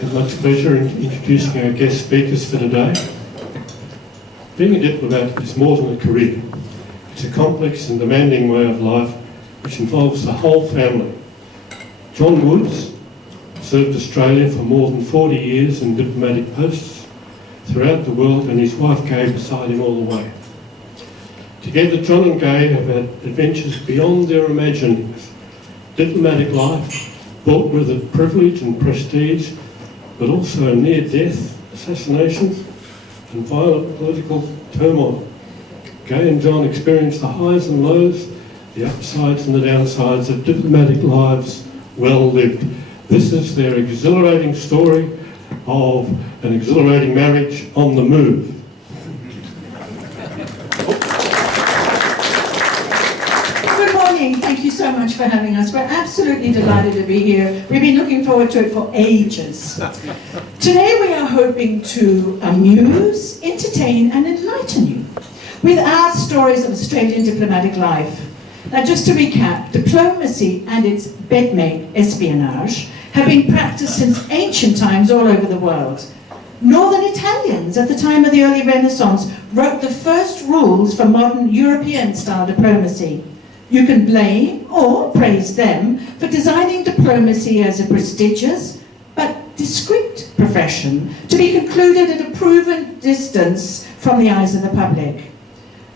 With much pleasure in introducing our guest speakers for today. Being a diplomat is more than a career. It's a complex and demanding way of life which involves the whole family. John Woods served Australia for more than 40 years in diplomatic posts throughout the world, and his wife Gay beside him all the way. Together, John and Gay have had adventures beyond their imaginings. Diplomatic life brought with it privilege and prestige, but also near-death, assassinations, and violent political turmoil. Gay and John experienced the highs and lows, the upsides and the downsides of diplomatic lives well lived. This is their exhilarating story of an exhilarating marriage on the move. Good morning. Thank you so much for having us. We're absolutely delighted to be here. We've been looking forward to it for ages. Today we are hoping to amuse, entertain and enlighten you with our stories of Australian diplomatic life. Now, just to recap, diplomacy and its bedmate espionage have been practiced since ancient times all over the world. Northern Italians at the time of the early Renaissance wrote the first rules for modern European-style diplomacy. You can blame or praise them for designing diplomacy as a prestigious but discreet profession to be concluded at a proven distance from the eyes of the public.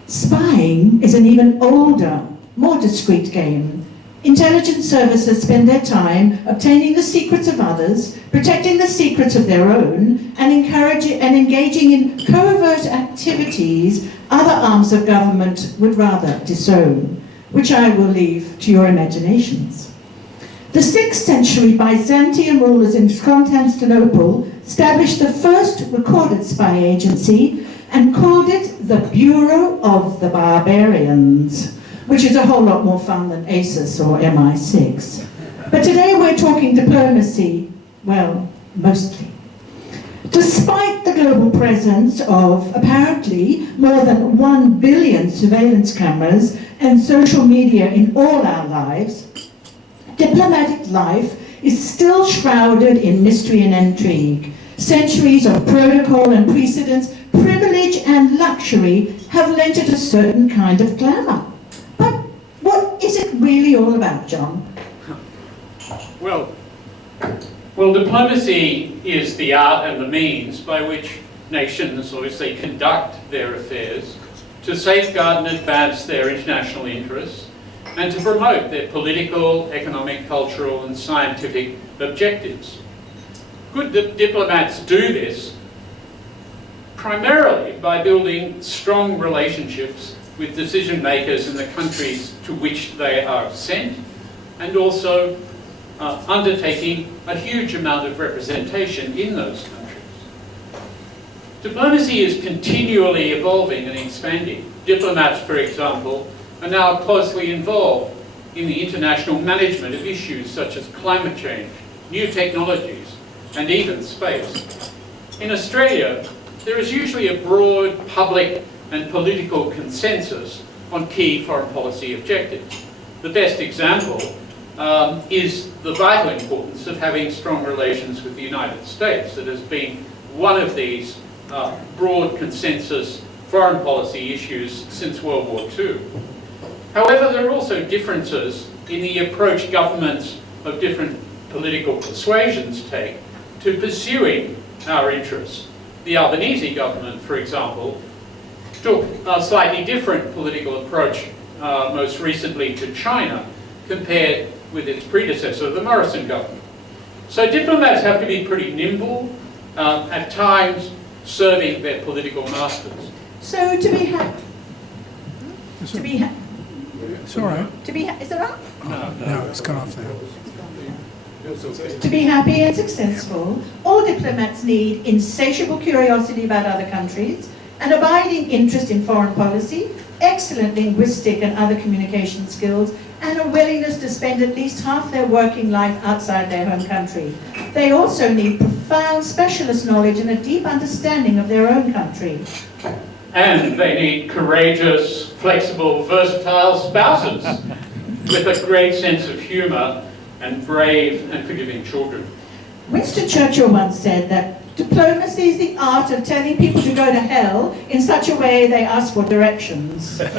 Spying is an even older, more discreet game. Intelligence services spend their time obtaining the secrets of others, protecting the secrets of their own, and engaging in covert activities other arms of government would rather disown, which I will leave to your imaginations. The 6th century Byzantine rulers in Constantinople established the first recorded spy agency and called it the Bureau of the Barbarians, which is a whole lot more fun than ASIS or MI6. But today we're talking diplomacy, well, mostly. Despite the global presence of apparently more than 1 billion surveillance cameras and social media in all our lives, diplomatic life is still shrouded in mystery and intrigue. Centuries of protocol and precedence, privilege and luxury have lent it a certain kind of glamour. But what is it really all about, John? Well, diplomacy is the art and the means by which nations obviously conduct their affairs to safeguard and advance their international interests and to promote their political, economic, cultural and scientific objectives. Good diplomats do this primarily by building strong relationships with decision makers in the countries to which they are sent, and also undertaking a huge amount of representation in those countries. Diplomacy is continually evolving and expanding. Diplomats, for example, are now closely involved in the international management of issues such as climate change, new technologies, and even space. In Australia, there is usually a broad public and political consensus on key foreign policy objectives. The best example is the vital importance of having strong relations with the United States. That has been one of these broad consensus foreign policy issues since World War II. However, there are also differences in the approach governments of different political persuasions take to pursuing our interests. The Albanese government, for example, took a slightly different political approach most recently to China compared with its predecessor, the Morrison government. So diplomats have to be pretty nimble, at times serving their political masters. So to be happy, It's all right. is it on? No, it's gone off now. To be happy and successful, all diplomats need insatiable curiosity about other countries, an abiding interest in foreign policy, excellent linguistic and other communication skills, and a willingness to spend at least half their working life outside their home country. They also need profound specialist knowledge and a deep understanding of their own country. And they need courageous, flexible, versatile spouses with a great sense of humour and brave and forgiving children. Winston Churchill once said that diplomacy is the art of telling people to go to hell in such a way they ask for directions. And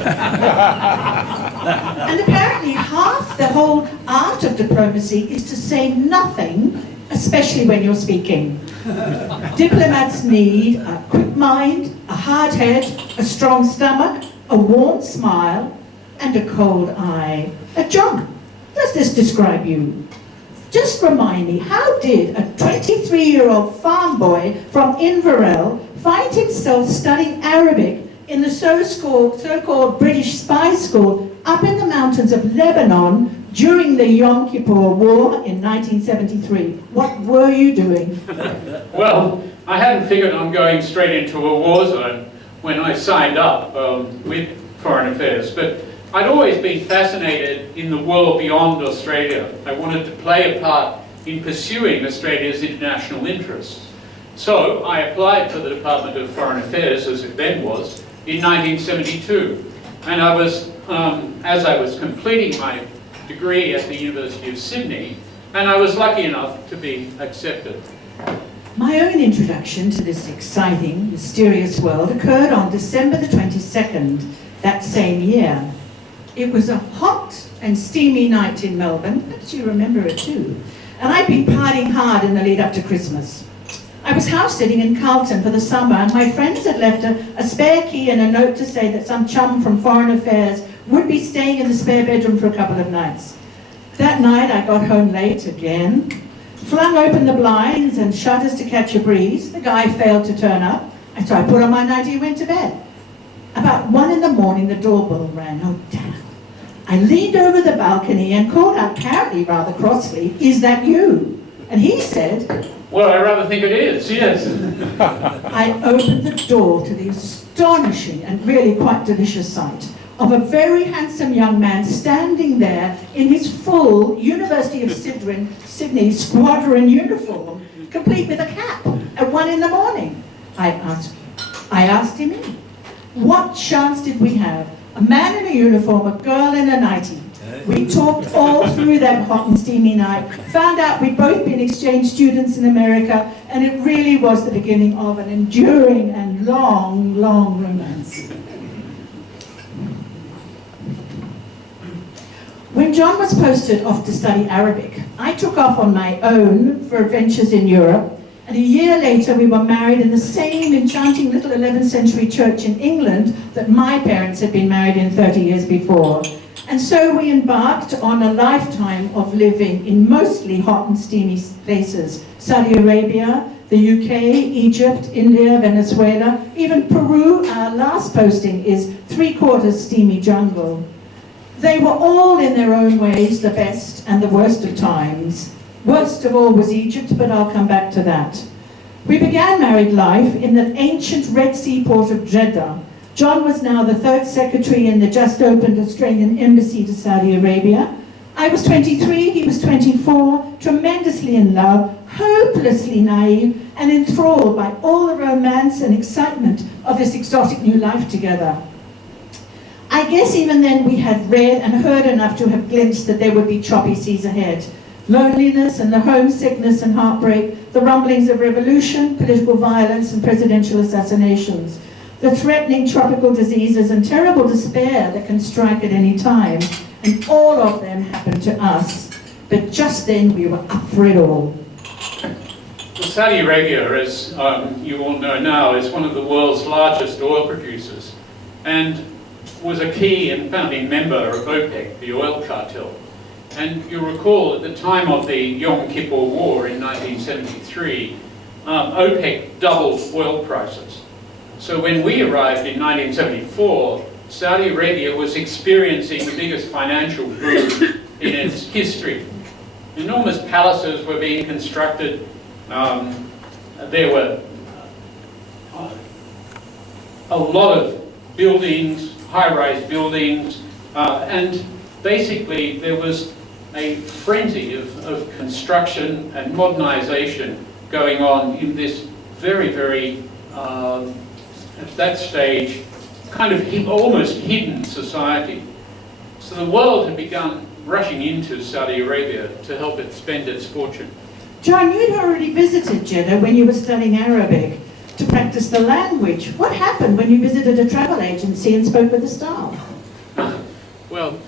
apparently half the whole art of diplomacy is to say nothing, especially when you're speaking. Diplomats need a quick mind, a hard head, a strong stomach, a warm smile, and a cold eye. John, does this describe you? Just remind me, how did a 23-year-old farm boy from Inverell find himself studying Arabic in the so-called British spy school up in the mountains of Lebanon during the Yom Kippur War in 1973? What were you doing? Well, I hadn't figured on going straight into a war zone when I signed up with Foreign Affairs, but I'd always been fascinated in the world beyond Australia. I wanted to play a part in pursuing Australia's international interests. So I applied for the Department of Foreign Affairs, as it then was, in 1972. And I was, as I was completing my degree at the University of Sydney, and I was lucky enough to be accepted. My own introduction to this exciting, mysterious world occurred on December the 22nd that same year. It was a hot and steamy night in Melbourne, perhaps you remember it too, and I'd been partying hard in the lead up to Christmas. I was house sitting in Carlton for the summer, and my friends had left a spare key and a note to say that some chum from Foreign Affairs would be staying in the spare bedroom for a couple of nights. That night I got home late again, flung open the blinds and shutters to catch a breeze. The guy failed to turn up, and so I put on my nightie and went to bed. About 1 in the morning the doorbell rang. Oh damn. I leaned over the balcony and called out, apparently rather crossly, "Is that you?" And he said, "Well, I rather think it is, yes." I opened the door to the astonishing and really quite delicious sight of a very handsome young man standing there in his full University of Sydney squadron uniform, complete with a cap, at 1 in the morning. I asked him in. What chance did we have? A man in a uniform, a girl in a nightie. We talked all through that hot and steamy night, found out we'd both been exchange students in America, and it really was the beginning of an enduring and long, long romance. When John was posted off to study Arabic, I took off on my own for adventures in Europe, and a year later we were married in the same enchanting little 11th century church in England that my parents had been married in 30 years before. And so we embarked on a lifetime of living in mostly hot and steamy places. Saudi Arabia, the UK, Egypt, India, Venezuela, even Peru. Our last posting is 3/4 steamy jungle. They were all in their own ways the best and the worst of times. Worst of all was Egypt, but I'll come back to that. We began married life in the ancient Red Sea port of Jeddah. John was now the 3rd secretary in the just opened Australian embassy to Saudi Arabia. I was 23, he was 24, tremendously in love, hopelessly naive, and enthralled by all the romance and excitement of this exotic new life together. I guess even then we had read and heard enough to have glimpsed that there would be choppy seas ahead. Loneliness and the homesickness and heartbreak, the rumblings of revolution, political violence and presidential assassinations, the threatening tropical diseases and terrible despair that can strike at any time, and all of them happened to us. But just then we were up for it all. Well, Saudi Arabia, as you all know now, is one of the world's largest oil producers and was a key and founding member of OPEC, the oil cartel. And you'll recall at the time of the Yom Kippur War in 1973, OPEC doubled oil prices. So when we arrived in 1974, Saudi Arabia was experiencing the biggest financial boom in its history. Enormous palaces were being constructed. There were a lot of buildings, high-rise buildings, and basically there was a frenzy of construction and modernization going on in this very, very, at that stage, kind of almost hidden society. So the world had begun rushing into Saudi Arabia to help it spend its fortune. John, you'd already visited Jeddah when you were studying Arabic to practice the language. What happened when you visited a travel agency and spoke with the staff? Well,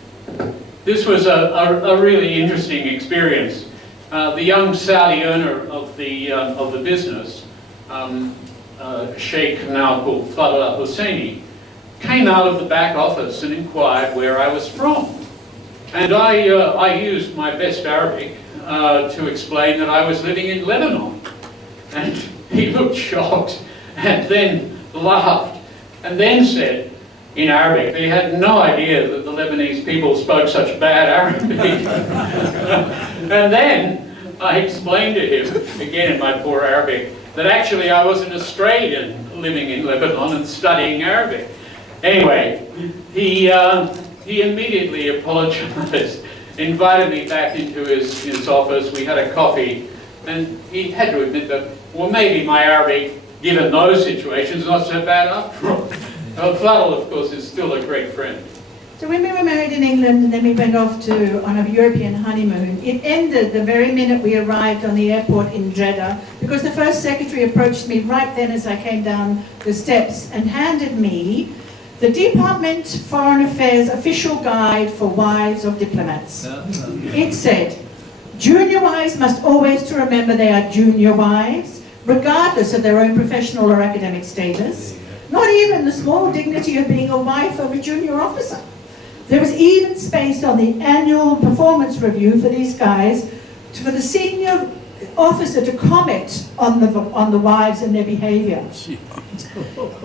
this was a really interesting experience. The young Saudi owner of the business, Sheikh now called Fadl al-Husseini, came out of the back office and inquired where I was from. And I used my best Arabic to explain that I was living in Lebanon. And he looked shocked and then laughed and then said in Arabic they had no idea that the Lebanese people spoke such bad Arabic. And then I explained to him, again in my poor Arabic, that actually I was an Australian living in Lebanon and studying Arabic. Anyway, he immediately apologized, invited me back into his office. We had a coffee, and he had to admit that, well, maybe my Arabic, given those situations, is not so bad after all. Fadl, of course, is still a great friend. So when we were married in England and then we went off on a European honeymoon, it ended the very minute we arrived on the airport in Jeddah, because the First Secretary approached me right then as I came down the steps and handed me the Department Foreign Affairs official guide for wives of diplomats. It said, junior wives must always to remember they are junior wives, regardless of their own professional or academic status, not even the small dignity of being a wife of a junior officer. There was even space on the annual performance review for these guys, for the senior officer to comment on the wives and their behavior.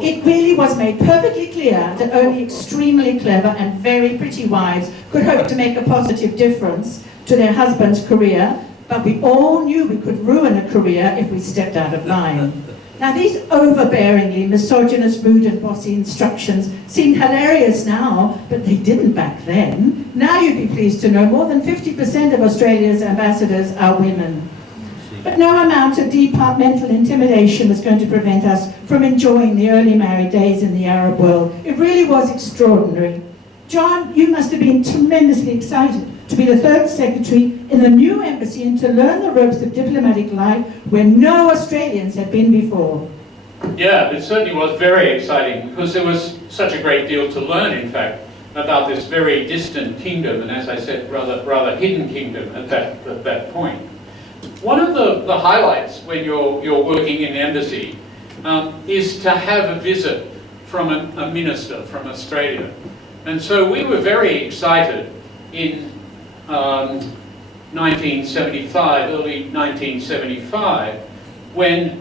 It really was made perfectly clear that only extremely clever and very pretty wives could hope to make a positive difference to their husband's career, but we all knew we could ruin a career if we stepped out of line. Now, these overbearingly misogynist, rude and bossy instructions seem hilarious now, but they didn't back then. Now you'd be pleased to know more than 50% of Australia's ambassadors are women. But no amount of departmental intimidation was going to prevent us from enjoying the early married days in the Arab world. It really was extraordinary. John, you must have been tremendously excited to be the third secretary in the new embassy and to learn the ropes of diplomatic life where no Australians had been before. Yeah, it certainly was very exciting because there was such a great deal to learn, in fact, about this very distant kingdom, and as I said, rather hidden kingdom at that point. One of the highlights when you're working in the embassy is to have a visit from a minister from Australia. And so we were very excited in 1975, early 1975, when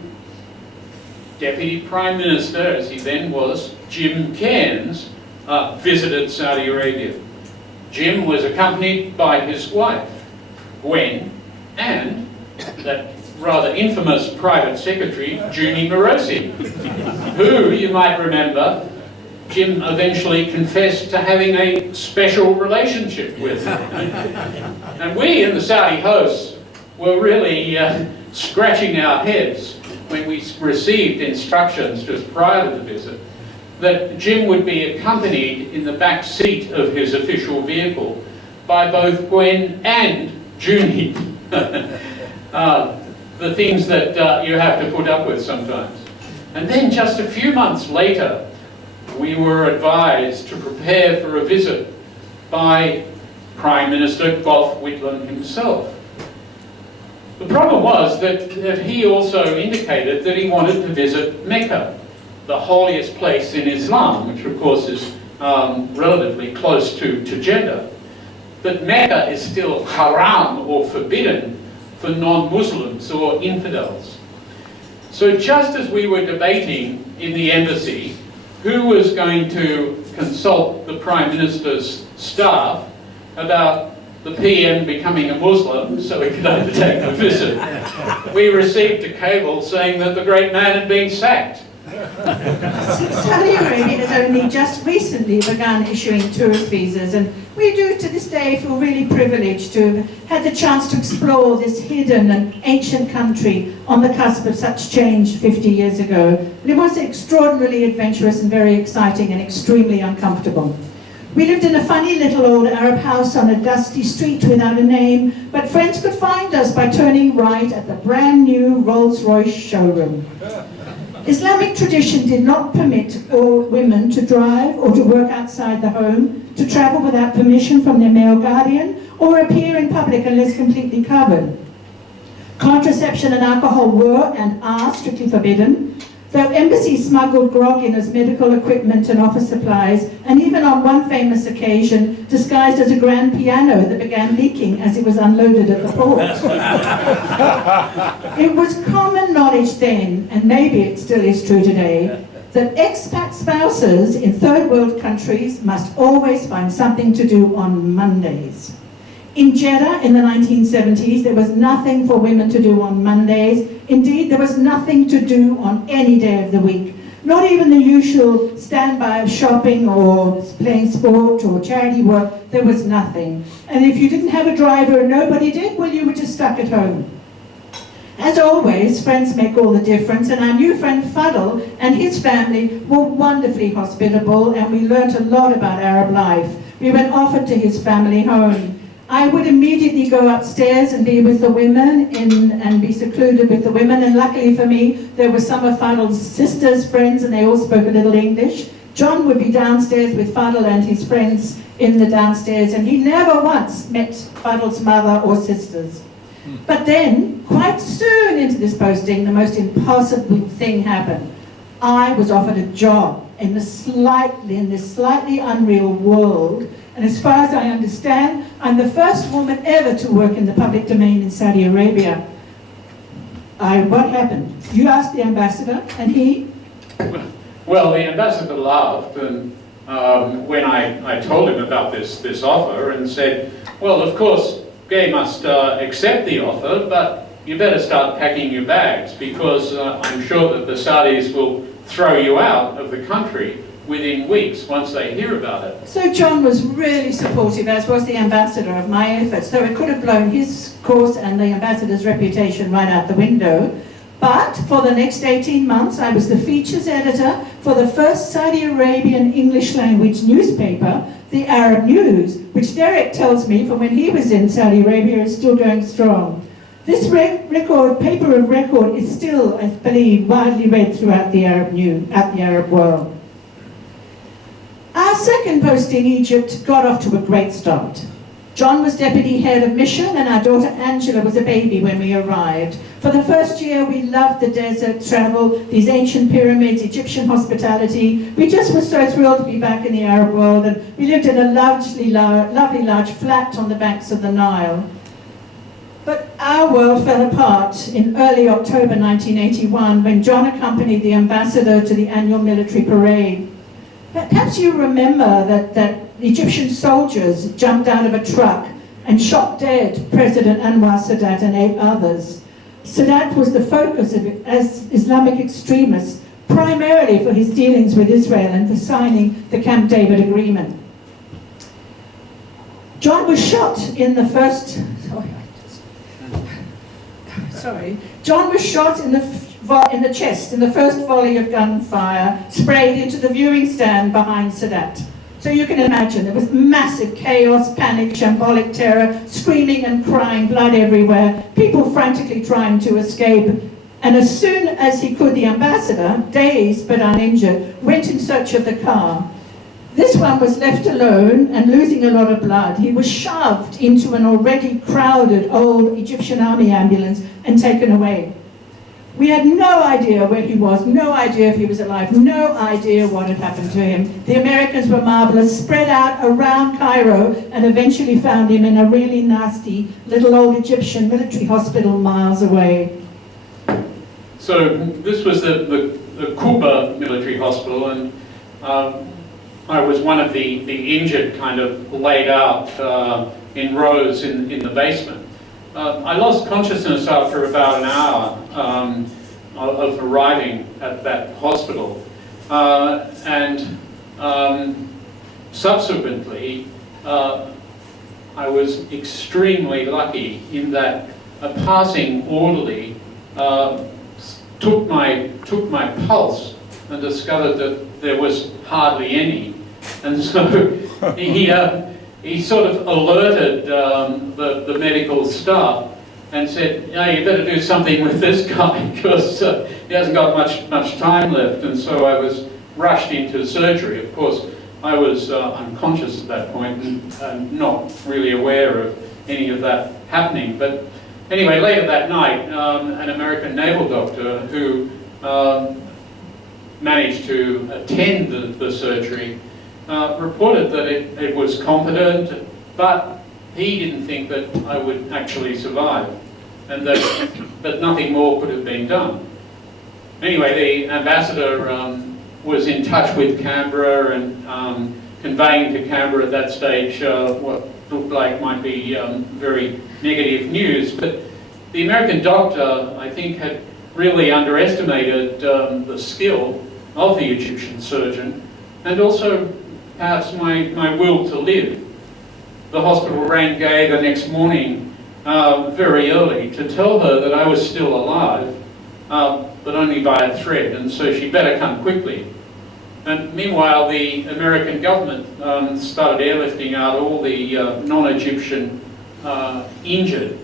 Deputy Prime Minister, as he then was, Jim Cairns, visited Saudi Arabia. Jim was accompanied by his wife, Gwen, and that rather infamous private secretary, Junie Morosi, who, you might remember, Jim eventually confessed to having a special relationship with. And we in the Saudi hosts were really scratching our heads when we received instructions just prior to the visit that Jim would be accompanied in the back seat of his official vehicle by both Gwen and Junie. The things that you have to put up with sometimes. And then just a few months later, we were advised to prepare for a visit by Prime Minister Gough Whitlam himself. The problem was that he also indicated that he wanted to visit Mecca, the holiest place in Islam, which of course is relatively close to Jeddah. But Mecca is still haram or forbidden for non-Muslims or infidels. So just as we were debating in the embassy who was going to consult the Prime Minister's staff about the PM becoming a Muslim so he could undertake the visit, we received a cable saying that the great man had been sacked. Saudi Arabia has only just recently begun issuing tourist visas, and we do to this day feel really privileged to have had the chance to explore this hidden and ancient country on the cusp of such change 50 years ago. And it was extraordinarily adventurous and very exciting and extremely uncomfortable. We lived in a funny little old Arab house on a dusty street without a name, but friends could find us by turning right at the brand new Rolls-Royce showroom. Islamic tradition did not permit all women to drive or to work outside the home, to travel without permission from their male guardian, or appear in public unless completely covered. Contraception and alcohol were and are strictly forbidden, though embassies smuggled grog in as medical equipment and office supplies, and even on one famous occasion, disguised as a grand piano that began leaking as it was unloaded at the port. It was common knowledge then, and maybe it still is true today, that expat spouses in third world countries must always find something to do on Mondays. In Jeddah in the 1970s, there was nothing for women to do on Mondays. Indeed, there was nothing to do on any day of the week. Not even the usual standby of shopping or playing sport or charity work. There was nothing. And if you didn't have a driver and nobody did, well, you were just stuck at home. As always, friends make all the difference, and our new friend Fadl and his family were wonderfully hospitable, and we learnt a lot about Arab life. We went often to his family home. I would immediately go upstairs and be with the women and be secluded with the women, and luckily for me, there were some of Fadl's sisters' friends, and they all spoke a little English. John would be downstairs with Fadl and his friends in the downstairs, and he never once met Fadl's mother or sisters. But then, quite soon into this posting, the most impossible thing happened. I was offered a job in this slightly unreal world, and as far as I understand, I'm the first woman ever to work in the public domain in Saudi Arabia. What happened? You asked the ambassador, and he? Well, the ambassador laughed, and when I told him about this offer, and said, well, of course, Gay must accept the offer, but you better start packing your bags, because I'm sure that the Saudis will throw you out of the country within weeks once they hear about it. So John was really supportive, as was the ambassador, of my efforts, though it could have blown his course and the ambassador's reputation right out the window. But for the next 18 months, I was the features editor for the first Saudi Arabian English language newspaper, the Arab News, which Derek tells me from when he was in Saudi Arabia is still going strong. This paper of record is still, I believe, widely read throughout the Arab world. Our second post in Egypt got off to a great start. John was deputy head of mission, and our daughter Angela was a baby when we arrived. For the first year, we loved the desert travel, these ancient pyramids, Egyptian hospitality. We just were so thrilled to be back in the Arab world, and we lived in a lovely large flat on the banks of the Nile. But our world fell apart in early October 1981 when John accompanied the ambassador to the annual military parade. Perhaps you remember that Egyptian soldiers jumped out of a truck and shot dead President Anwar Sadat and 8 others. Sadat was the focus of Islamic extremists, primarily for his dealings with Israel and for signing the Camp David Agreement. John was shot in the first... John was shot in the chest in the first volley of gunfire sprayed into the viewing stand behind Sadat. So you can imagine, there was massive chaos, panic, shambolic terror, screaming and crying, blood everywhere, people frantically trying to escape. And as soon as he could, the ambassador, dazed but uninjured, went in search of the car. This one was left alone and losing a lot of blood. He was shoved into an already crowded old Egyptian army ambulance and taken away. We had no idea where he was, no idea if he was alive, no idea what had happened to him. The Americans were marvelous, spread out around Cairo, and eventually found him in a really nasty little old Egyptian military hospital miles away. So this was the Kuba military hospital, and I was one of the injured kind of laid out in rows in the basement. I lost consciousness after about an hour of arriving at that hospital, and subsequently I was extremely lucky in that a passing orderly took my pulse and discovered that there was hardly any, And so he sort of alerted the medical staff and said, "No, you better do something with this guy because he hasn't got much time left." And so I was rushed into surgery. Of course, I was unconscious at that point and not really aware of any of that happening. But anyway, later that night, an American naval doctor who managed to attend the surgery reported that it was competent, but he didn't think that I would actually survive, and that nothing more could have been done. Anyway, the ambassador was in touch with Canberra and conveying to Canberra at that stage what looked like might be very negative news. But the American doctor, I think, had really underestimated the skill of the Egyptian surgeon, and also perhaps my will to live. The hospital rang Gay the next morning very early to tell her that I was still alive, but only by a thread, and so she better come quickly. And meanwhile, the American government started airlifting out all the non-Egyptian injured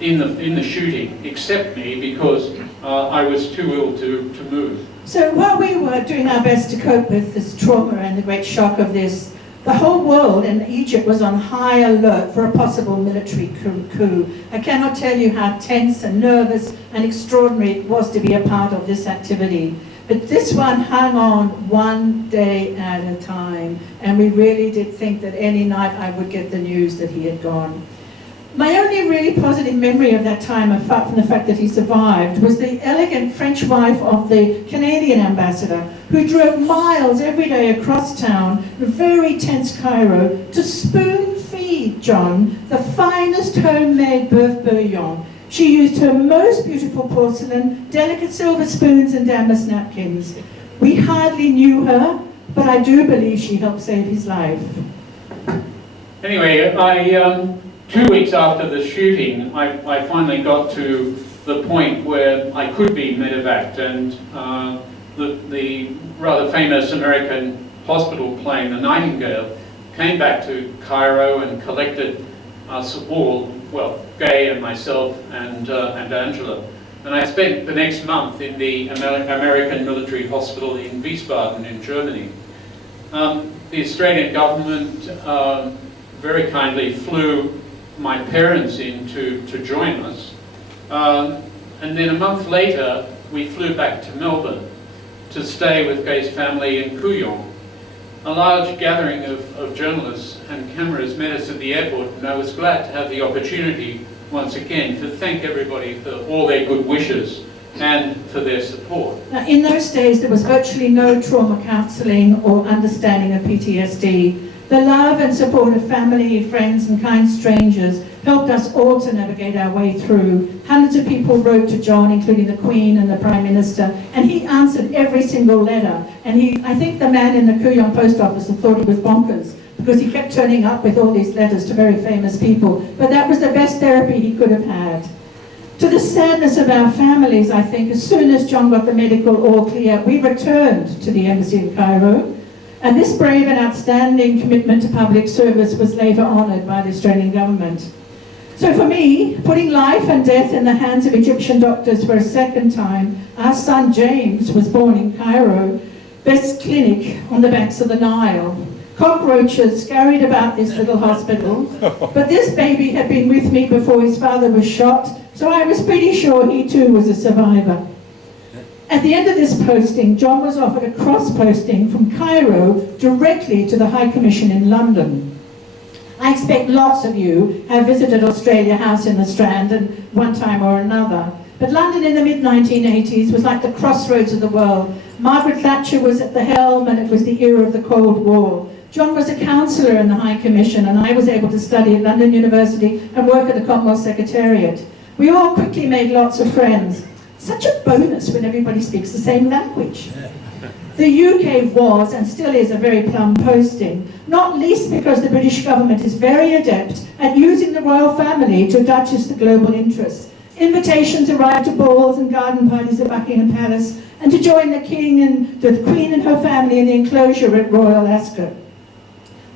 in the shooting, except me, because I was too ill to move. So while we were doing our best to cope with this trauma and the great shock of this, the whole world in Egypt was on high alert for a possible military coup. I cannot tell you how tense and nervous and extraordinary it was to be a part of this activity. But this one hung on one day at a time, and we really did think that any night I would get the news that he had gone. My only really positive memory of that time, apart from the fact that he survived, was the elegant French wife of the Canadian ambassador, who drove miles every day across town in very tense Cairo to spoon feed John the finest homemade boeuf bourguignon. She used her most beautiful porcelain, delicate silver spoons and damask napkins. We hardly knew her, but I do believe she helped save his life. Anyway, 2 weeks after the shooting, I finally got to the point where I could be medevaced, and the rather famous American hospital plane, the Nightingale, came back to Cairo and collected us all, well, Gay and myself and Angela. And I spent the next month in the American military hospital in Wiesbaden in Germany. The Australian government very kindly flew my parents in to join us. And then a month later, we flew back to Melbourne to stay with Gay's family in Kooyong. A large gathering of journalists and cameras met us at the airport, and I was glad to have the opportunity once again to thank everybody for all their good wishes and for their support. Now, in those days, there was virtually no trauma counselling or understanding of PTSD. The love and support of family, friends and kind strangers helped us all to navigate our way through. Hundreds of people wrote to John, including the Queen and the Prime Minister, and he answered every single letter. And I think the man in the Kooyong post office thought he was bonkers, because he kept turning up with all these letters to very famous people. But that was the best therapy he could have had. To the sadness of our families, I think, as soon as John got the medical all clear, we returned to the embassy in Cairo. And this brave and outstanding commitment to public service was later honoured by the Australian government. So for me, putting life and death in the hands of Egyptian doctors for a second time, our son James was born in Cairo, best clinic on the banks of the Nile. Cockroaches scurried about this little hospital, but this baby had been with me before his father was shot, so I was pretty sure he too was a survivor. At the end of this posting, John was offered a cross-posting from Cairo directly to the High Commission in London. I expect lots of you have visited Australia House in the Strand at one time or another. But London in the mid-1980s was like the crossroads of the world. Margaret Thatcher was at the helm, and it was the era of the Cold War. John was a counsellor in the High Commission, and I was able to study at London University and work at the Commonwealth Secretariat. We all quickly made lots of friends. Such a bonus when everybody speaks the same language. The UK was and still is a very plum posting, not least because the British government is very adept at using the royal family to digest the global interests. Invitations arrived to balls and garden parties at Buckingham Palace, and to join the King and the Queen and her family in the enclosure at Royal Ascot.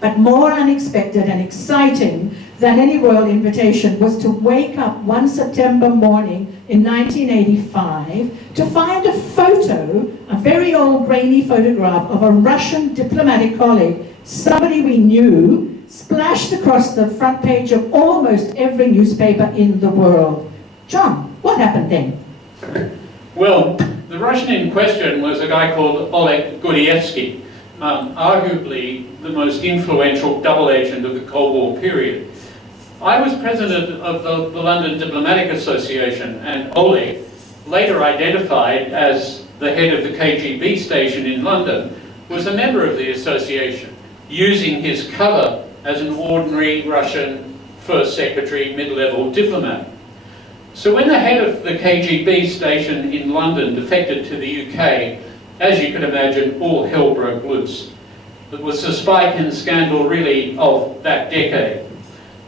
But more unexpected and exciting than any royal invitation was to wake up one September morning in 1985 to find a photo, a very old grainy photograph of a Russian diplomatic colleague, somebody we knew, splashed across the front page of almost every newspaper in the world. John, what happened then? Well, the Russian in question was a guy called Oleg Gordievsky, arguably the most influential double agent of the Cold War period. I was president of the London Diplomatic Association, and Oleg, later identified as the head of the KGB station in London, was a member of the association, using his cover as an ordinary Russian first secretary, mid-level diplomat. So when the head of the KGB station in London defected to the UK, as you can imagine, all hell broke loose. It was the spike in scandal really of that decade.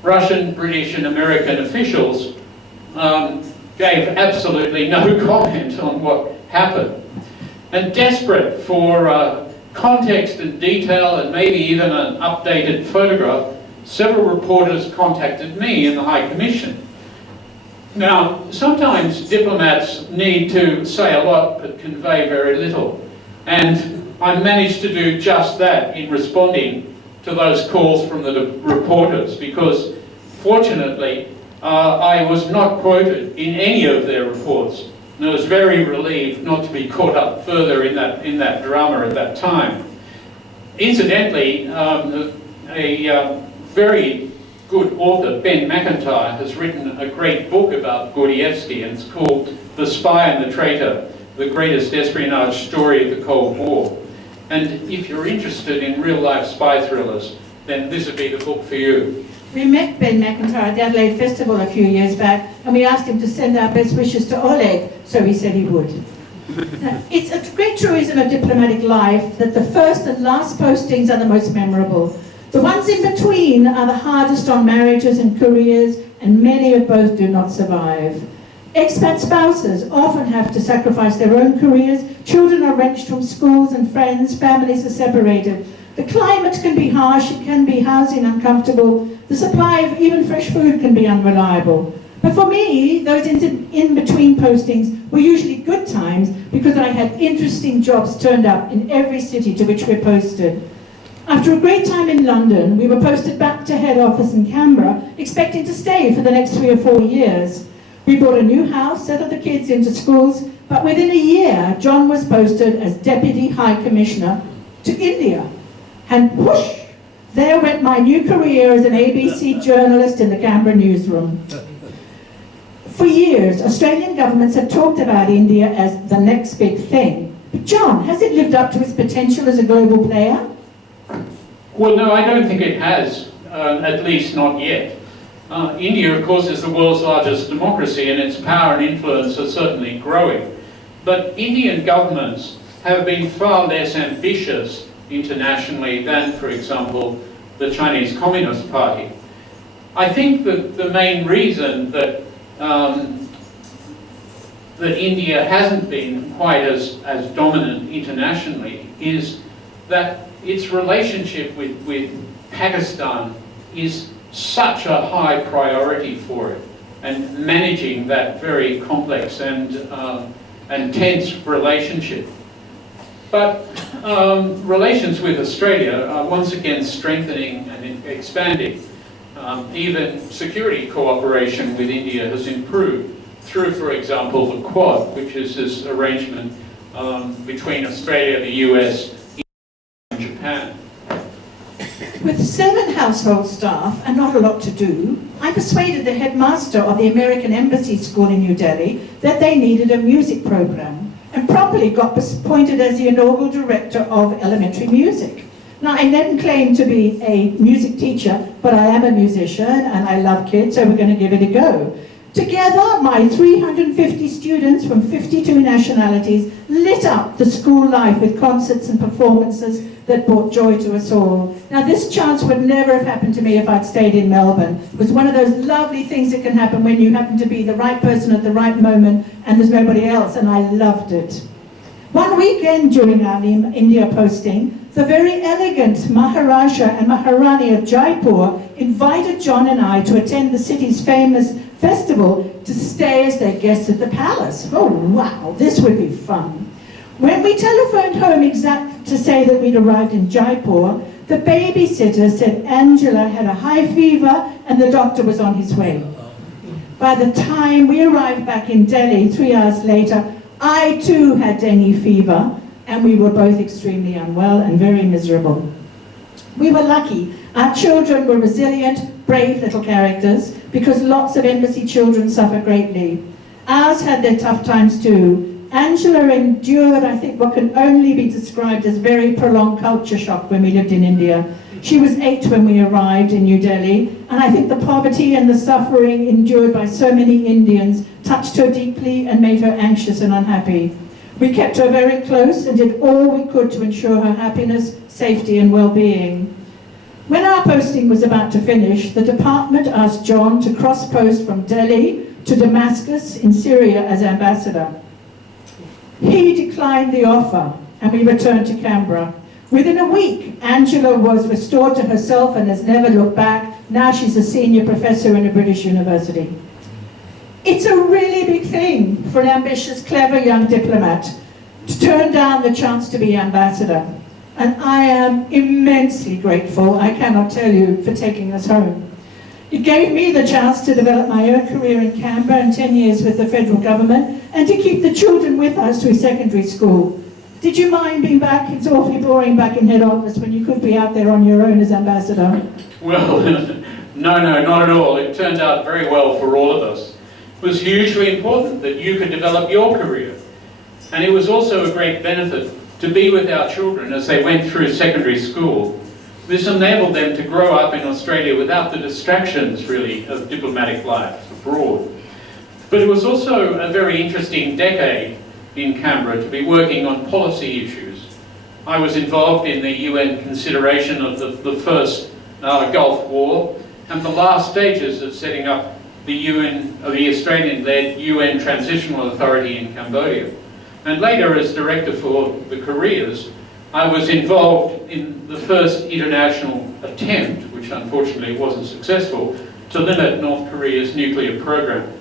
Russian, British and American officials gave absolutely no comment on what happened. And desperate for context and detail and maybe even an updated photograph, several reporters contacted me in the High Commission. Now, sometimes diplomats need to say a lot but convey very little. And I managed to do just that in responding to those calls from the reporters, because fortunately I was not quoted in any of their reports. And I was very relieved not to be caught up further in that drama at that time. Incidentally, a very good author, Ben McIntyre, has written a great book about Gordievsky, and it's called The Spy and the Traitor, the greatest espionage story of the Cold War. And if you're interested in real-life spy thrillers, then this would be the book for you. We met Ben McIntyre at the Adelaide Festival a few years back, and we asked him to send our best wishes to Oleg, so he said he would. Now, it's a great truism of diplomatic life that the first and last postings are the most memorable. The ones in between are the hardest on marriages and careers, and many of both do not survive. Expat spouses often have to sacrifice their own careers, children are wrenched from schools and friends, families are separated. The climate can be harsh, it can be housing uncomfortable, the supply of even fresh food can be unreliable. But for me, those in-between postings were usually good times because I had interesting jobs turned up in every city to which we posted. After a great time in London, we were posted back to head office in Canberra, expecting to stay for the next 3 or 4 years. We bought a new house, settled the kids into schools, but within a year, John was posted as Deputy High Commissioner to India. And whoosh, there went my new career as an ABC journalist in the Canberra newsroom. For years, Australian governments have talked about India as the next big thing. But John, has it lived up to its potential as a global player? Well, no, I don't think it has, at least not yet. India, of course, is the world's largest democracy, and its power and influence are certainly growing. But Indian governments have been far less ambitious internationally than, for example, the Chinese Communist Party. I think that the main reason that that India hasn't been quite as dominant internationally is that its relationship with Pakistan is such a high priority for it, and managing that very complex and tense relationship. But relations with Australia are once again strengthening and expanding. Even security cooperation with India has improved through, for example, the Quad, which is this arrangement between Australia, the US, and Japan. With 7 household staff and not a lot to do, I persuaded the headmaster of the American Embassy School in New Delhi that they needed a music program, and promptly got appointed as the inaugural director of elementary music. Now, I didn't claim to be a music teacher, but I am a musician and I love kids, so we're going to give it a go. Together, my 350 students from 52 nationalities lit up the school life with concerts and performances that brought joy to us all. Now, this chance would never have happened to me if I'd stayed in Melbourne. It was one of those lovely things that can happen when you happen to be the right person at the right moment and there's nobody else, and I loved it. One weekend during our India posting, the very elegant Maharaja and Maharani of Jaipur invited John and I to attend the city's famous festival to stay as their guests at the palace. Oh wow, this would be fun. When we telephoned home to say that we'd arrived in Jaipur, the babysitter said Angela had a high fever and the doctor was on his way. By the time we arrived back in Delhi 3 hours later, I too had dengue fever, and we were both extremely unwell and very miserable. We were lucky. Our children were resilient, brave little characters, because lots of embassy children suffer greatly. Ours had their tough times too. Angela endured, I think, what can only be described as very prolonged culture shock when we lived in India. She was 8 when we arrived in New Delhi, and I think the poverty and the suffering endured by so many Indians touched her deeply and made her anxious and unhappy. We kept her very close and did all we could to ensure her happiness, safety and well-being. When our posting was about to finish, the department asked John to cross-post from Delhi to Damascus in Syria as ambassador. He declined the offer and we returned to Canberra. Within a week, Angela was restored to herself and has never looked back. Now she's a senior professor in a British university. It's a really big thing for an ambitious, clever young diplomat to turn down the chance to be ambassador. And I am immensely grateful, I cannot tell you, for taking us home. It gave me the chance to develop my own career in Canberra and 10 years with the federal government and to keep the children with us through secondary school. Did you mind being back? It's awfully boring back in head office when you could be out there on your own as ambassador. Well, no, not at all. It turned out very well for all of us. It was hugely important that you could develop your career. And it was also a great benefit to be with our children as they went through secondary school. This enabled them to grow up in Australia without the distractions, really, of diplomatic life abroad. But it was also a very interesting decade in Canberra to be working on policy issues. I was involved in the UN consideration of the first Gulf War and the last stages of setting up the Australian-led UN Transitional Authority in Cambodia. And later, as director for the Koreas, I was involved in the first international attempt, which unfortunately wasn't successful, to limit North Korea's nuclear program.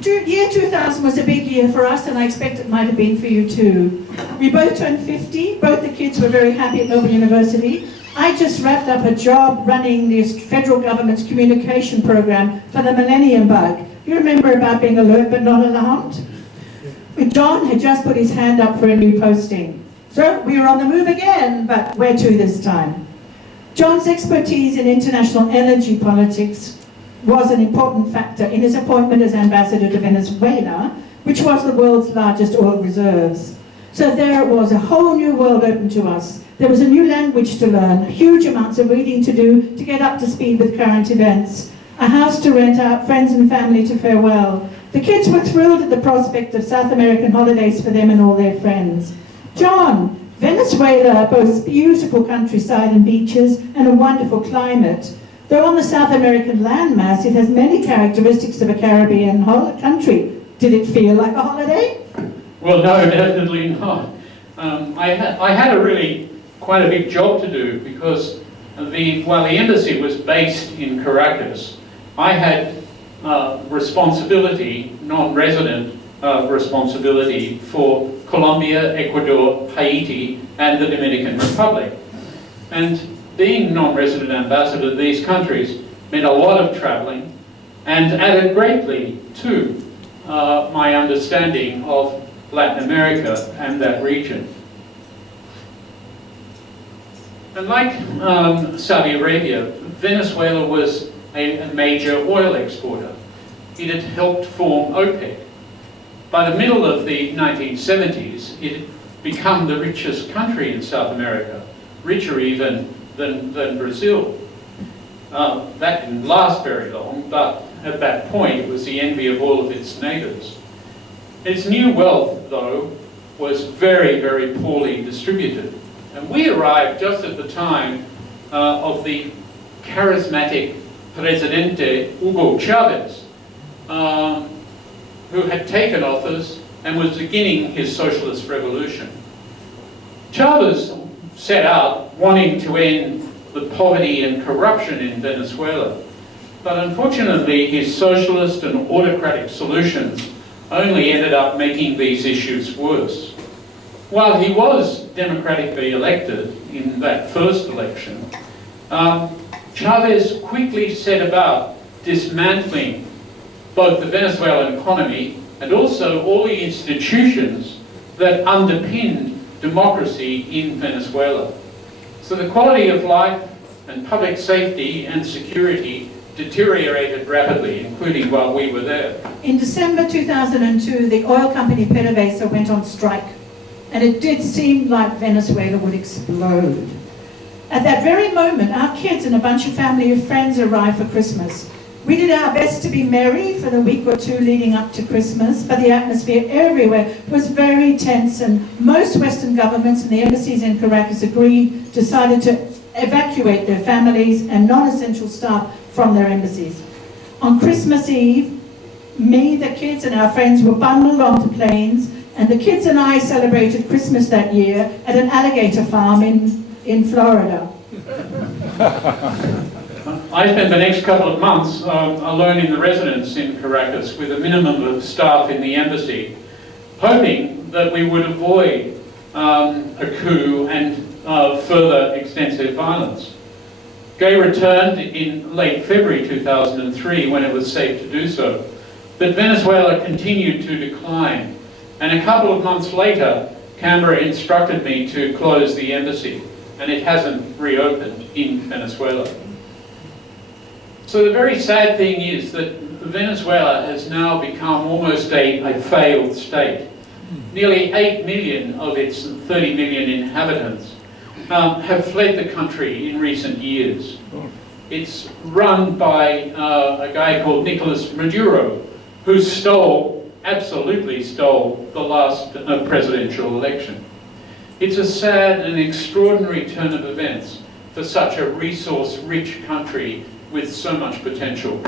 Year 2000 was a big year for us, and I expect it might have been for you too. We both turned 50, both the kids were very happy at Melbourne University. I just wrapped up a job running the federal government's communication program for the Millennium Bug. You remember about being alert but not alarmed? John had just put his hand up for a new posting. So we were on the move again, but where to this time? John's expertise in international energy politics was an important factor in his appointment as ambassador to Venezuela, which was the world's largest oil reserves. So there it was, a whole new world open to us. There was a new language to learn, huge amounts of reading to do to get up to speed with current events, a house to rent out, friends and family to farewell. The kids were thrilled at the prospect of South American holidays for them and all their friends. John, Venezuela boasts beautiful countryside and beaches and a wonderful climate. Though on the South American landmass, it has many characteristics of a Caribbean country. Did it feel like a holiday? Well, no, definitely not. I had a really quite a big job to do because while the embassy was based in Caracas, I had responsibility, non-resident responsibility for Colombia, Ecuador, Haiti, and the Dominican Republic. And being non-resident ambassador to these countries meant a lot of travelling and added greatly to my understanding of Latin America and that region. And like Saudi Arabia, Venezuela was a major oil exporter. It had helped form OPEC. By the middle of the 1970s, it had become the richest country in South America, richer even than Brazil. That didn't last very long, but at that point, it was the envy of all of its neighbours. Its new wealth, though, was very, very poorly distributed. And we arrived just at the time of the charismatic Presidente Hugo Chavez, who had taken office and was beginning his socialist revolution. Chavez set out wanting to end the poverty and corruption in Venezuela, but unfortunately his socialist and autocratic solutions only ended up making these issues worse. While he was democratically elected in that first election, Chavez quickly set about dismantling both the Venezuelan economy and also all the institutions that underpinned democracy in Venezuela. So the quality of life and public safety and security deteriorated rapidly, including while we were there. In December 2002, the oil company PDVSA went on strike, and it did seem like Venezuela would explode. At that very moment, our kids and a bunch of family and friends arrived for Christmas. We did our best to be merry for the week or two leading up to Christmas, but the atmosphere everywhere was very tense, and most Western governments and the embassies in Caracas decided to evacuate their families and non-essential staff from their embassies. On Christmas Eve, me, the kids and our friends were bundled onto planes, and the kids and I celebrated Christmas that year at an alligator farm in Florida. I spent the next couple of months alone in the residence in Caracas with a minimum of staff in the embassy, hoping that we would avoid a coup and further extensive violence. Gay returned in late February 2003 when it was safe to do so, but Venezuela continued to decline, and a couple of months later Canberra instructed me to close the embassy, and it hasn't reopened in Venezuela. So the very sad thing is that Venezuela has now become almost a failed state. Nearly 8 million of its 30 million inhabitants have fled the country in recent years. It's run by a guy called Nicolas Maduro, who absolutely stole the last presidential election. It's a sad and extraordinary turn of events for such a resource-rich country with so much potential.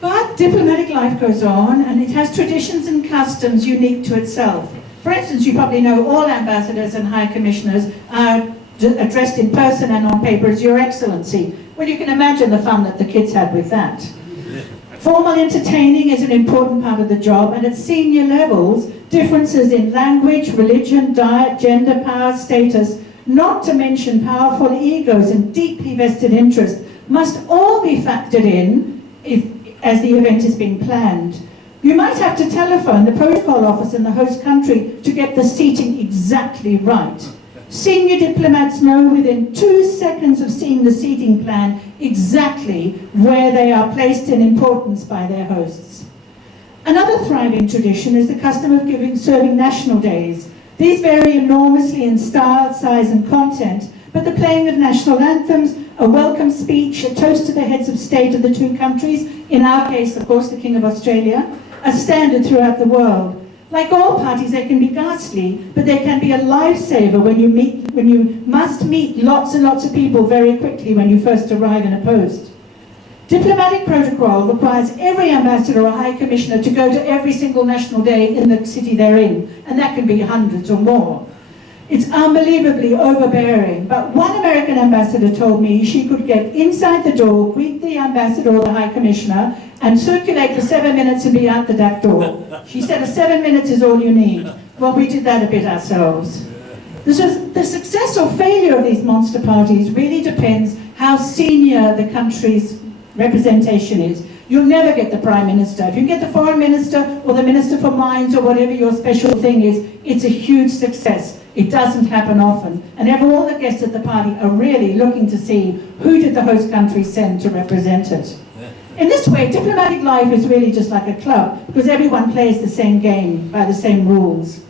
But diplomatic life goes on, and it has traditions and customs unique to itself. For instance, you probably know all ambassadors and high commissioners are addressed in person and on paper as Your Excellency. Well, you can imagine the fun that the kids had with that. Formal entertaining is an important part of the job, and at senior levels, differences in language, religion, diet, gender, power, status, not to mention powerful egos and deeply vested interests, must all be factored in as the event is being planned. You might have to telephone the protocol office in the host country to get the seating exactly right. Senior diplomats know within 2 seconds of seeing the seating plan exactly where they are placed in importance by their hosts. Another thriving tradition is the custom of serving national days. These vary enormously in style, size and content, but the playing of national anthems, a welcome speech, a toast to the heads of state of the two countries, in our case, of course, the King of Australia, are standard throughout the world. Like all parties, they can be ghastly, but they can be a lifesaver when you must meet lots and lots of people very quickly when you first arrive in a post. Diplomatic protocol requires every ambassador or high commissioner to go to every single national day in the city they're in, and that can be hundreds or more. It's unbelievably overbearing, but one American ambassador told me she could get inside the door, greet the ambassador or the high commissioner, and circulate for 7 minutes and be out the back door. She said 7 minutes is all you need. Well, we did that a bit ourselves. The success or failure of these monster parties really depends how senior the country's representation is. You'll never get the Prime Minister. If you get the Foreign Minister or the Minister for Mines or whatever your special thing is, it's a huge success. It doesn't happen often. And all the guests at the party are really looking to see who did the host country send to represent it. In this way, diplomatic life is really just like a club, because everyone plays the same game by the same rules.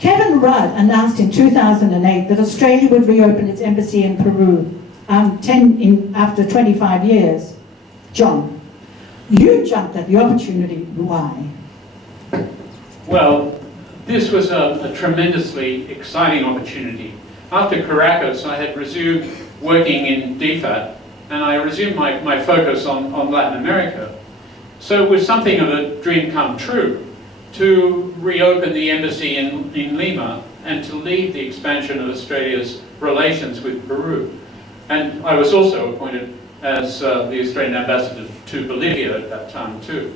Kevin Rudd announced in 2008 that Australia would reopen its embassy in Peru after 25 years. John. You jumped at the opportunity. Why? Well, this was a tremendously exciting opportunity. After Caracas, I had resumed working in DFAT, and I resumed my focus on Latin America. So it was something of a dream come true to reopen the embassy in Lima and to lead the expansion of Australia's relations with Peru. And I was also appointed as the Australian ambassador to Bolivia at that time too.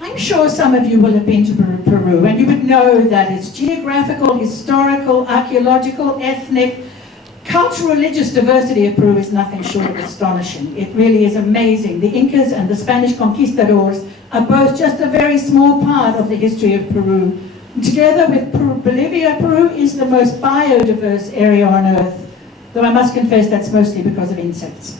I'm sure some of you will have been to Peru, and you would know that its geographical, historical, archaeological, ethnic, cultural, religious diversity of Peru is nothing short of astonishing. It really is amazing. The Incas and the Spanish conquistadors are both just a very small part of the history of Peru. Together with Bolivia, Peru is the most biodiverse area on Earth, though I must confess that's mostly because of insects.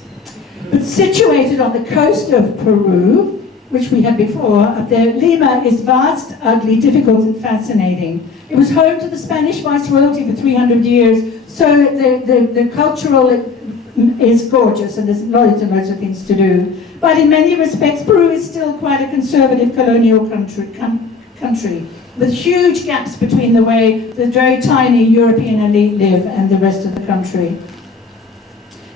But situated on the coast of Peru, which we had before up there, Lima is vast, ugly, difficult and fascinating. It was home to the Spanish Viceroyalty for 300 years, so the cultural is gorgeous and there's loads and loads of things to do. But in many respects, Peru is still quite a conservative colonial country with huge gaps between the way the very tiny European elite live and the rest of the country.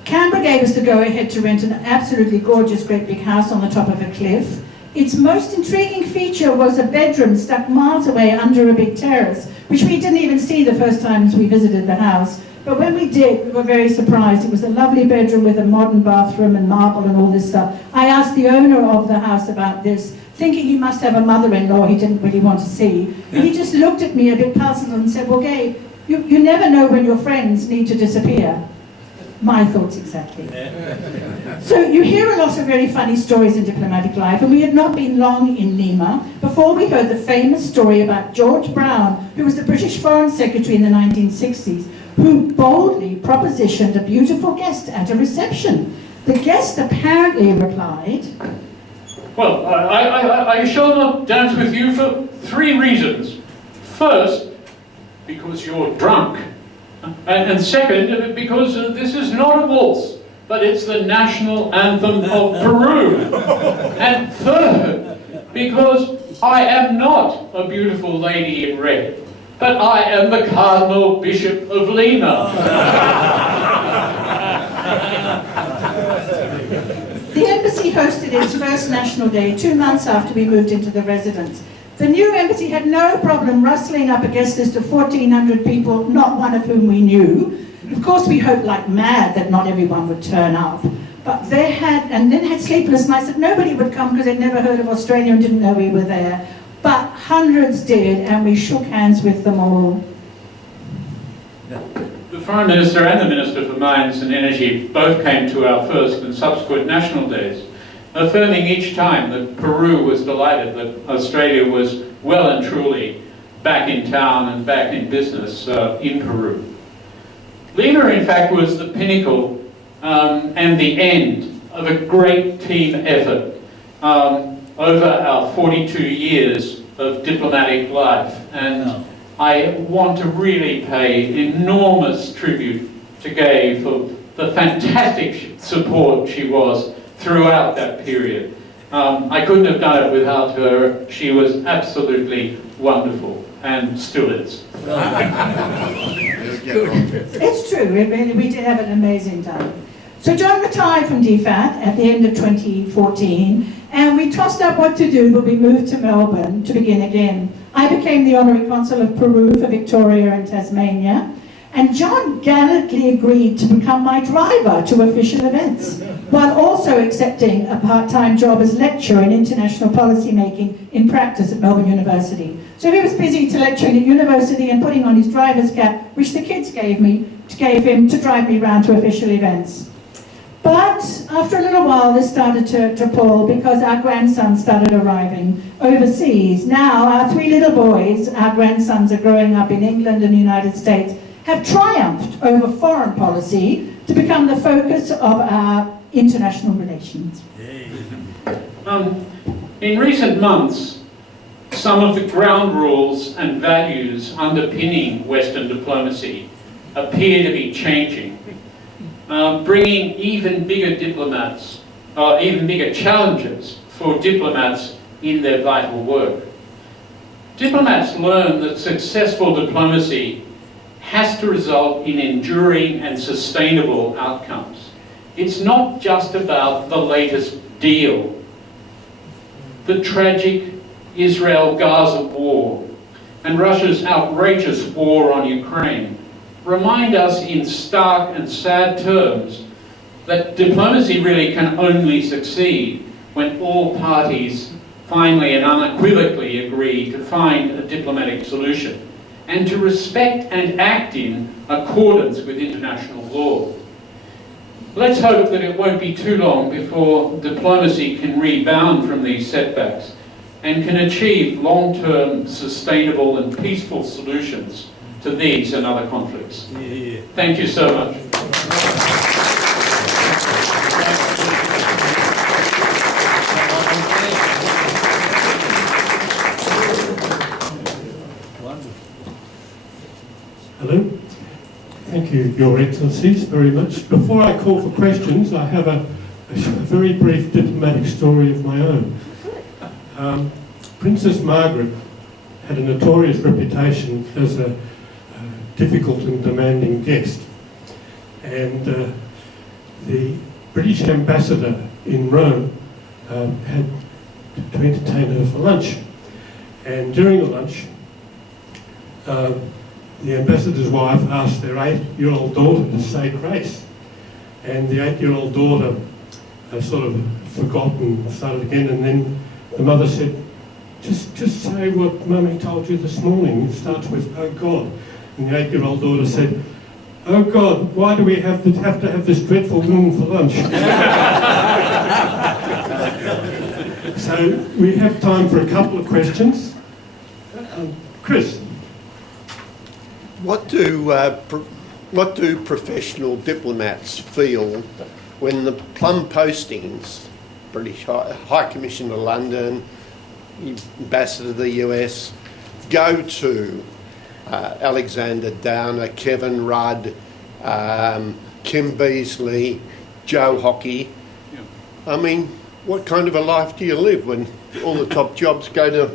Canberra gave us the go-ahead to rent an absolutely gorgeous great big house on the top of a cliff. Its most intriguing feature was a bedroom stuck miles away under a big terrace, which we didn't even see the first times we visited the house. But when we did, we were very surprised. It was a lovely bedroom with a modern bathroom and marble and all this stuff. I asked the owner of the house about this, thinking he must have a mother-in-law he didn't really want to see. And he just looked at me a bit puzzled and said, well, Gabe, you never know when your friends need to disappear. My thoughts exactly. So you hear a lot of very funny stories in diplomatic life, and we had not been long in Lima before we heard the famous story about George Brown, who was the British Foreign Secretary in the 1960s, who boldly propositioned a beautiful guest at a reception. The guest apparently replied, Well, I shall not dance with you for 3 reasons. First, because you're drunk. And second, because this is not a waltz, but it's the national anthem of Peru. And third, because I am not a beautiful lady in red, but I am the Cardinal Bishop of Lima. the embassy hosted its first National Day 2 months after we moved into the residence. The new embassy had no problem rustling up a guest list of 1,400 people, not one of whom we knew. Of course, we hoped like mad that not everyone would turn up. But they had, and then had sleepless nights that nobody would come because they'd never heard of Australia and didn't know we were there. But hundreds did, and we shook hands with them all. The Foreign Minister and the Minister for Mines and Energy both came to our first and subsequent national days, affirming each time that Peru was delighted that Australia was well and truly back in town and back in business in Peru. Lima, in fact, was the pinnacle and the end of a great team effort over our 42 years of diplomatic life. And I want to really pay enormous tribute to Gay for the fantastic support she was throughout that period. I couldn't have done it without her. She was absolutely wonderful, and still is. It's true, we did have an amazing time. So John retired from DFAT at the end of 2014, and we tossed up what to do, but we moved to Melbourne to begin again. I became the Honorary Consul of Peru for Victoria and Tasmania, and John gallantly agreed to become my driver to official events, while also accepting a part-time job as lecturer in international policy making in practice at Melbourne University. So he was busy lecturing at university and putting on his driver's cap, which the kids gave him to drive me around to official events. But after a little while, this started to pall because our grandsons started arriving overseas. Now, our 3 little boys, our grandsons are growing up in England and the United States, have triumphed over foreign policy to become the focus of our international relations. In recent months, some of the ground rules and values underpinning Western diplomacy appear to be changing, bringing even bigger diplomats even bigger challenges for diplomats in their vital work. Diplomats learn that successful diplomacy has to result in enduring and sustainable outcomes. It's not just about the latest deal. The tragic Israel-Gaza war and Russia's outrageous war on Ukraine remind us in stark and sad terms that diplomacy really can only succeed when all parties finally and unequivocally agree to find a diplomatic solution and to respect and act in accordance with international law. Let's hope that it won't be too long before diplomacy can rebound from these setbacks and can achieve long-term, sustainable and peaceful solutions to these and other conflicts. Thank you so much. Hello. Thank you, Your Excellencies, very much. Before I call for questions, I have a very brief diplomatic story of my own. Princess Margaret had a notorious reputation as a difficult and demanding guest. And the British ambassador in Rome had to entertain her for lunch. And during the lunch, the ambassador's wife asked their 8-year-old daughter to say grace. And the 8-year-old daughter sort of forgot and started again, and then the mother said, just say what Mummy told you this morning. It starts with, oh God. And the 8-year-old daughter said, oh God, why do we have to have this dreadful woman for lunch? So we have time for a couple of questions. Chris. What do professional diplomats feel when the plum postings, British High Commissioner to London, Ambassador to the US, go to Alexander Downer, Kevin Rudd, Kim Beazley, Joe Hockey? Yeah. I mean, what kind of a life do you live when all the top jobs go to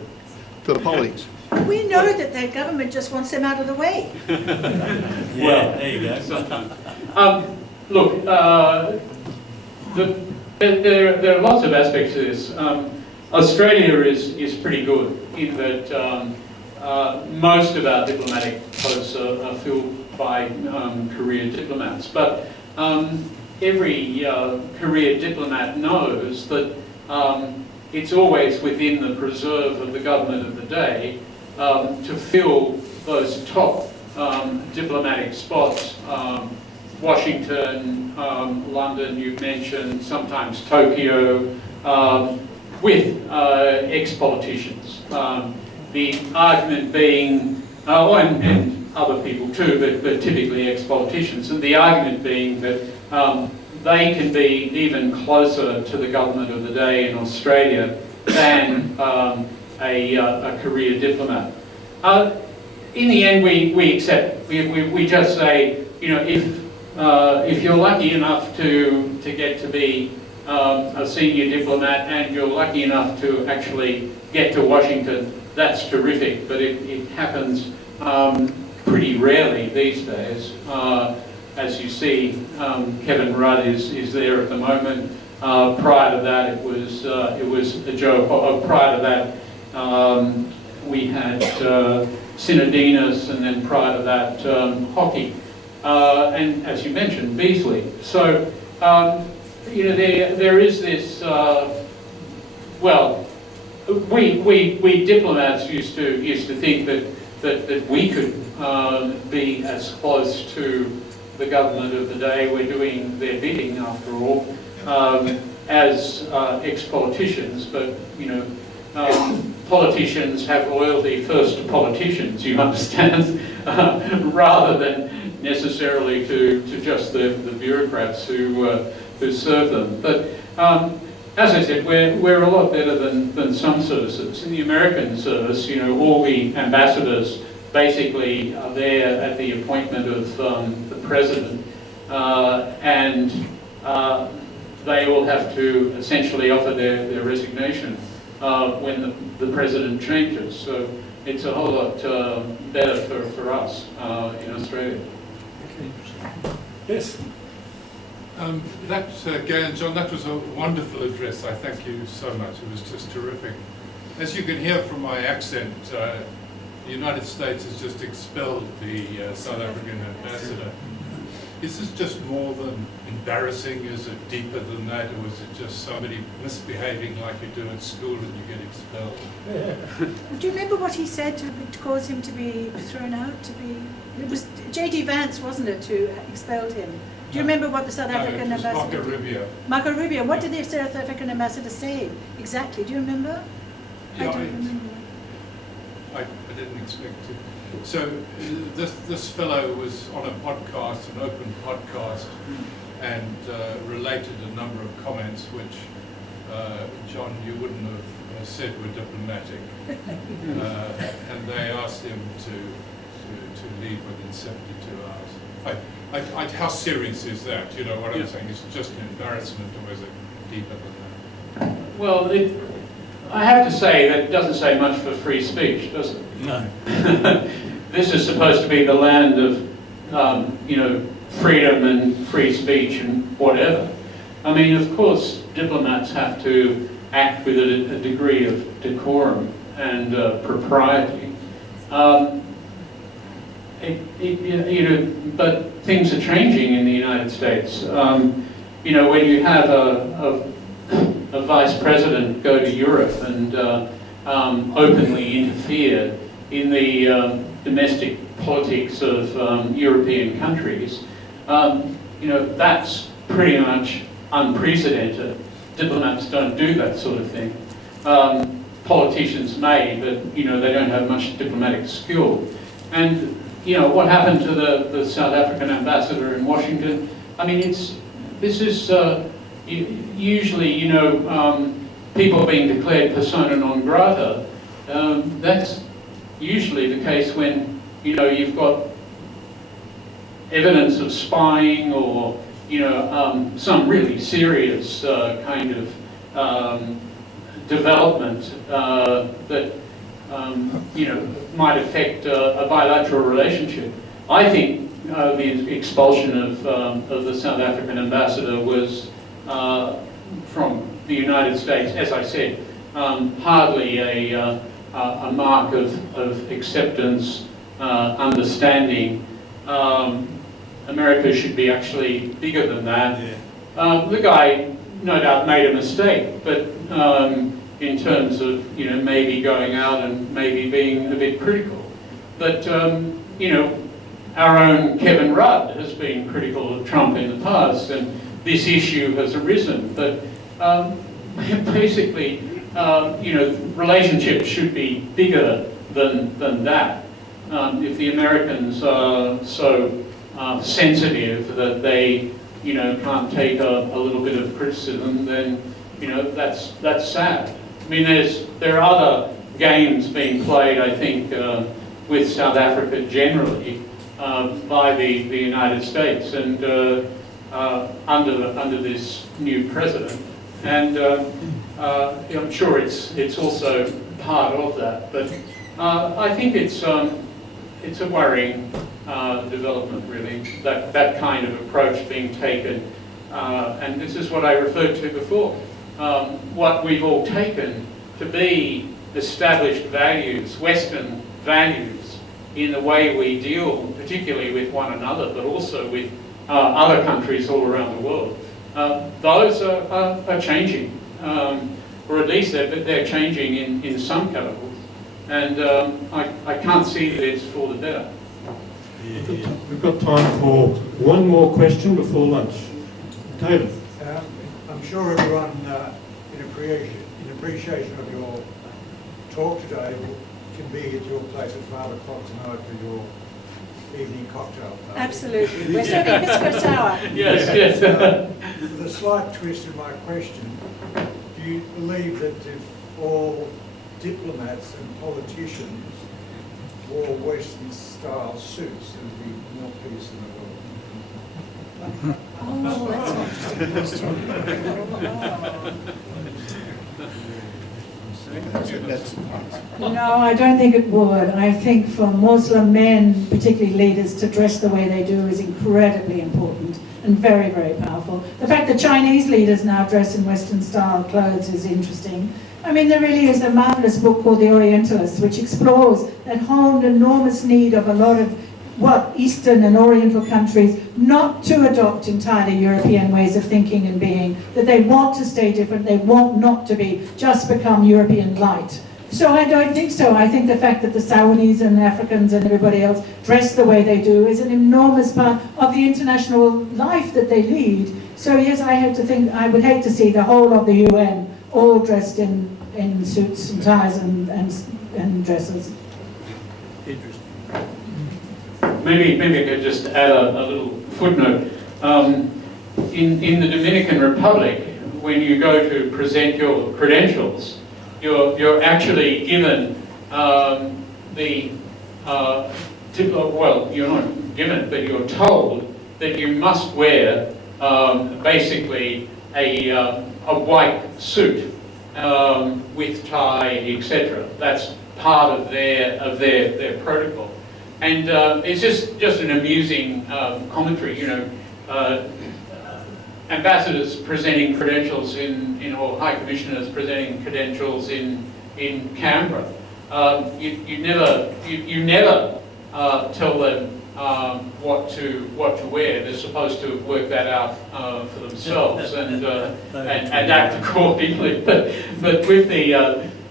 the Pollies? We know that their government just wants them out of the way. Well, there you go. Look, there are lots of aspects to this. Australia is pretty good in that most of our diplomatic posts are filled by career diplomats. But every career diplomat knows that it's always within the preserve of the government of the day to fill those top diplomatic spots. Washington, London, you've mentioned, sometimes Tokyo, with ex-politicians. The argument being, and other people too, but typically ex-politicians, and the argument being that they can be even closer to the government of the day in Australia than a career diplomat. In the end, we accept. We just say, you know, if you're lucky enough to get to be a senior diplomat and you're lucky enough to actually get to Washington, that's terrific. But it happens pretty rarely these days. As you see, Kevin Rudd is there at the moment. Prior to that, it was Joe. Prior to that, we had Synodinos, and then prior to that, Hockey, and as you mentioned, Beazley. So you know, there is this. Well, we diplomats used to think that we could be as close to the government of the day, we're doing their bidding after all, as ex-politicians, but you know, politicians have loyalty first to politicians, you understand, rather than necessarily to just the bureaucrats who serve them. But as I said, we're a lot better than some services. In the American service, you know, all the ambassadors basically are there at the appointment of the president, and they will have to essentially offer their resignation when the president changes. So it's a whole lot better for us in Australia. Yes. Gay and John, that was a wonderful address. I thank you so much. It was just terrific. As you can hear from my accent, the United States has just expelled the South African ambassador. Is this just more than embarrassing? Is it deeper than that? Or is it just somebody misbehaving like you do at school and you get expelled? Do you remember what he said to cause him to be thrown out? It was J.D. Vance, wasn't it, who expelled him? Do you remember what the South African No, it was ambassador Marco Rubio. Marco Rubio. What did the South African ambassador say exactly? Do you remember? I Yeah, don't remember. I didn't expect to. So this fellow was on a podcast, an open podcast, and related a number of comments which, John, you wouldn't have said were diplomatic. And they asked him to leave within 72 hours. How serious is that? You know what I'm saying? Is it just an embarrassment, or is it deeper than that? Well, I have to say that it doesn't say much for free speech, does it? No. This is supposed to be the land of, freedom and free speech and whatever. I mean, of course, diplomats have to act with a degree of decorum and propriety. But things are changing in the United States. When you have a vice president go to Europe and openly interfere in the domestic politics of European countries, that's pretty much unprecedented. Diplomats don't do that sort of thing. Politicians may, but they don't have much diplomatic skill. And what happened to the South African ambassador in Washington? I mean, this is usually people being declared persona non grata. That's usually the case when you've got evidence of spying or some really serious kind of development that might affect a bilateral relationship. I think the expulsion of the South African ambassador was from the United States, as I said, hardly a mark of acceptance, understanding. America should be actually bigger than that. The guy, no doubt, made a mistake, but in terms of maybe going out and maybe being a bit critical. But our own Kevin Rudd has been critical of Trump in the past, and this issue has arisen. But basically, relationships should be bigger than that. If the Americans are so sensitive that they can't take a little bit of criticism, then that's sad. I mean, there are other games being played, I think, with South Africa generally by the United States and under this new president, and I'm sure it's also part of that. But I think it's a worrying development, really, that kind of approach being taken, and this is what I referred to before. What we've all taken to be established values, Western values, in the way we deal, particularly with one another, but also with other countries all around the world. Those are changing, or at least they're changing in some capitals, and I can't see that it's for the better. We've got time for one more question before lunch. David. I'm sure everyone in appreciation of your talk today can be at your place at 5 o'clock tonight for your evening cocktail party. Absolutely. We're serving Pisco Sour. Yes. With a slight twist in my question, do you believe that if all diplomats and politicians wore Western-style suits, there would be more peace in the world? Oh, that's an interesting No, I don't think it would. I think for Muslim men, particularly leaders, to dress the way they do is incredibly important and very, very powerful. The fact that Chinese leaders now dress in Western style clothes is interesting. I mean, there really is a marvelous book called The Orientalists, which explores that whole enormous need of a lot of Eastern and Oriental countries not to adopt entirely European ways of thinking and being, that they want to stay different, they want not to be, just become European light. So I don't think so. I think the fact that the Saudis and Africans and everybody else dress the way they do is an enormous part of the international life that they lead. So yes, I would hate to see the whole of the UN all dressed in suits and ties and dresses. Maybe I could just add a little footnote. In the Dominican Republic, when you go to present your credentials, you're actually given you're not given, but you're told that you must wear basically a white suit with tie, etc. That's part of their protocol. And it's just an amusing commentary, you know. Ambassadors presenting credentials or High Commissioners presenting credentials in Canberra. You never tell them what to wear. They're supposed to work that out for themselves and act accordingly. But with the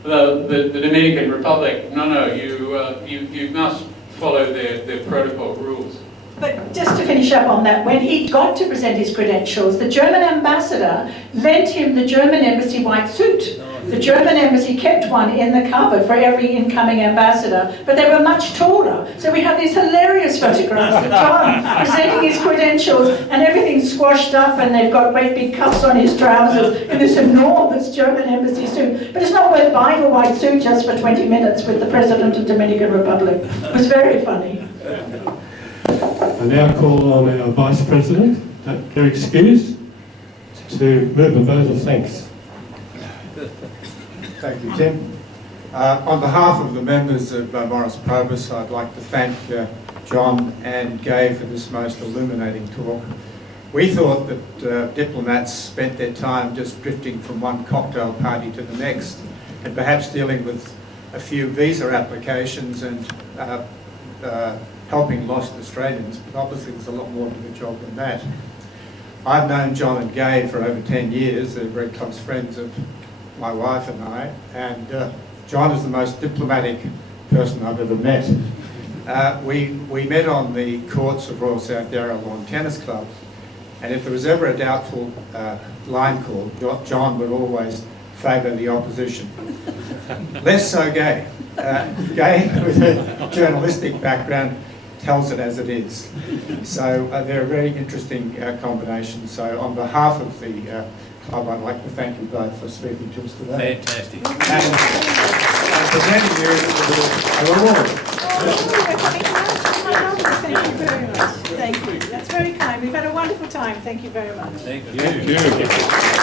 Dominican Republic, no, you must follow their protocol rules. But just to finish up on that, when he got to present his credentials, the German ambassador lent him the German embassy white suit. The German embassy kept one in the cupboard for every incoming ambassador, but they were much taller. So we have these hilarious photographs of John presenting his credentials and everything's squashed up and they've got great big cuffs on his trousers in this enormous German embassy suit. But it's not worth buying a white suit just for 20 minutes with the President of the Dominican Republic. It was very funny. I now call on our Vice President, Derek Skews, to move a vote of thanks. Thank you, Tim. On behalf of the members of Morris Probus, I'd like to thank John and Gay for this most illuminating talk. We thought that diplomats spent their time just drifting from one cocktail party to the next and perhaps dealing with a few visa applications and helping lost Australians, but obviously there's a lot more to the job than that. I've known John and Gay for over 10 years. They're very close friends of my wife and I, and John is the most diplomatic person I've ever met. We met on the courts of Royal South Yarra Lawn Tennis Club, and if there was ever a doubtful line call, John would always favour the opposition. Less so Gay. Gay, with a journalistic background, tells it as it is. So they're a very interesting combination. So on behalf of the club, I'd like to thank you both for speaking to us today. Fantastic. And presenting you a reward. Thank you very much. Thank you. That's very kind. We've had a wonderful time. Thank you very much. Thank you.